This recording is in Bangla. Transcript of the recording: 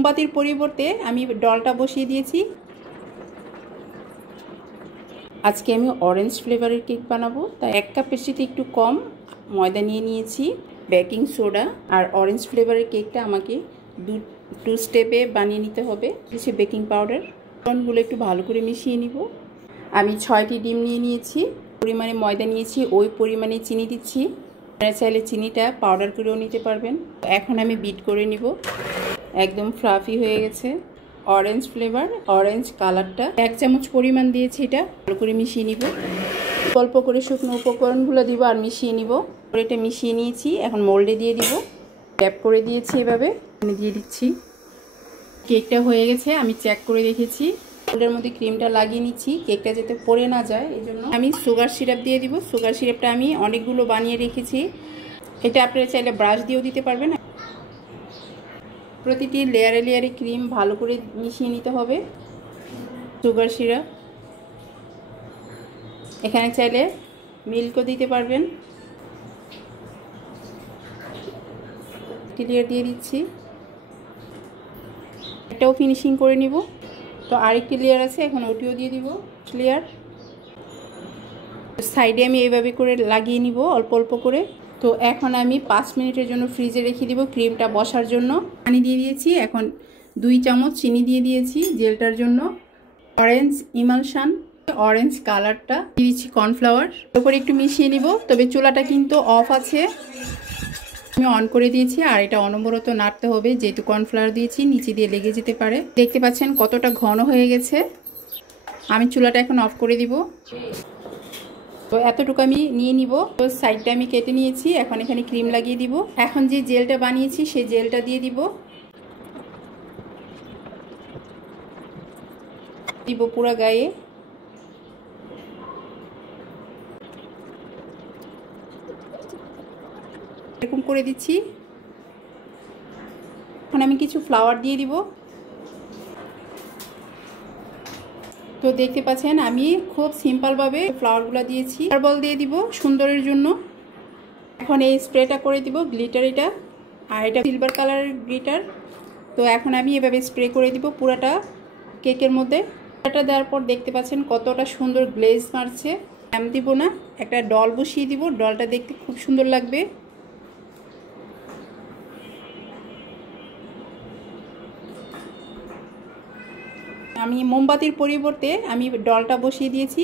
মোমবাতির পরিবর্তে আমি ডলটা বসিয়ে দিয়েছি। আজকে আমি অরেঞ্জ ফ্লেভারের কেক বানাবো, তাই 1 কাপের সাথে একটু কম ময়দা নিয়ে নিয়েছি, বেকিং সোডা আর অরেঞ্জ ফ্লেভারের কেকটা আমাকে টু স্টেপে বানিয়ে নিতে হবে। কিছু বেকিং পাউডার, গুলো একটু ভালো করে মিশিয়ে নিব। আমি 6টি ডিম নিয়ে নিয়েছি, পরিমাণে ময়দা নিয়েছি, ওই পরিমাণে চিনি দিচ্ছি। আপনারা চাইলে চিনিটা পাউডার করেও নিতে পারবেন। এখন আমি বিট করে নিব। একদম ফ্লাফি হয়ে গেছে। অরেঞ্জ ফ্লেভার, অরেঞ্জ কালারটা 1 চামচ পরিমাণ দিয়েছি, এটা ভালো করে মিশিয়ে নিব। অল্প করে শুকনো উপকরণগুলো দিব আর মিশিয়ে নিব। এটা মিশিয়ে নিয়েছি, এখন মোল্ডে দিয়ে দিব। ট্যাপ করে দিয়েছি, এভাবে আমি দিয়ে দিচ্ছি। কেকটা হয়ে গেছে, আমি চেক করে দেখেছি। মোল্ডের মধ্যে ক্রিমটা লাগিয়ে নিচ্ছি, কেকটা যাতে পড়ে না যায় এই জন্য। আমি সুগার সিরাপ দিয়ে দিব। সুগার সিরাপটা আমি অনেকগুলো বানিয়ে রেখেছি, এটা আপনারা চাইলে ব্রাশ দিয়েও দিতে পারবেন। প্রতিটি লেয়ারে লেয়ারে ক্রিম ভালো করে মিশিয়ে নিতে হবে। সুগার সিরাপ, এখানে চাইলে মিল্কও দিতে পারবেন। লেয়ার দিয়ে দিচ্ছি, এটাও ফিনিশিং করে নিব। তো আরেকটি লেয়ার আছে, এখন ওটিও দিয়ে দিব। লেয়ার সাইডে আমি এইভাবে করে লাগিয়ে নিব অল্প অল্প করে। তো এখন আমি 5 মিনিটের জন্য ফ্রিজে রেখে দিব ক্রিমটা বসার জন্য। পানি দিয়ে দিয়েছি, এখন 2 চামচ চিনি দিয়ে দিয়েছি জেলটার জন্য। অরেঞ্জ ইমালশন, অরেঞ্জ কালারটা দিয়ে দিচ্ছি। কর্নফ্লাওয়ার উপরে একটু মিশিয়ে নিব। তবে চুলাটা কিন্তু অফ আছে, আমি অন করে দিয়েছি। আর এটা অনবরত নাড়তে হবে, যেহেতু কর্নফ্লাওয়ার দিয়েছি নিচে দিয়ে লেগে যেতে পারে। দেখতে পাচ্ছেন কতটা ঘন হয়ে গেছে। আমি চুলাটা এখন অফ করে দিব। তো এতটুকু আমি নিয়ে নিব। তো সাইডটা আমি কেটে নিয়েছি, এখন এখানে ক্রিম লাগিয়ে দিব। এখন যে জেলটা বানিয়েছি সেই জেলটা দিয়ে দিব পুরো গায়ে। এরকম করে দিচ্ছি। এখন আমি কিছু ফ্লাওয়ার দিয়ে দিব। তো দেখতে পাচ্ছেন আমি খুব সিম্পলভাবে ফ্লাওয়ারগুলো দিয়েছি। বল দিয়ে দিব সুন্দরের জন্য। এখন এই স্প্রেটা করে দিব গ্লিটার, এটা আর এটা সিলভার কালারের গ্লিটার। তো এখন আমি এভাবে স্প্রে করে দিব পুরাটা কেকের মধ্যে। এটা দেওয়ার পর দেখতে পাচ্ছেন কতটা সুন্দর গ্লেজ মারছে। আমি দিব না, একটা ডল বসিয়ে দিব, ডলটা দেখতে খুব সুন্দর লাগবে। আমি মোমবাতির পরিবর্তে আমি ডলটা বসিয়ে দিয়েছি।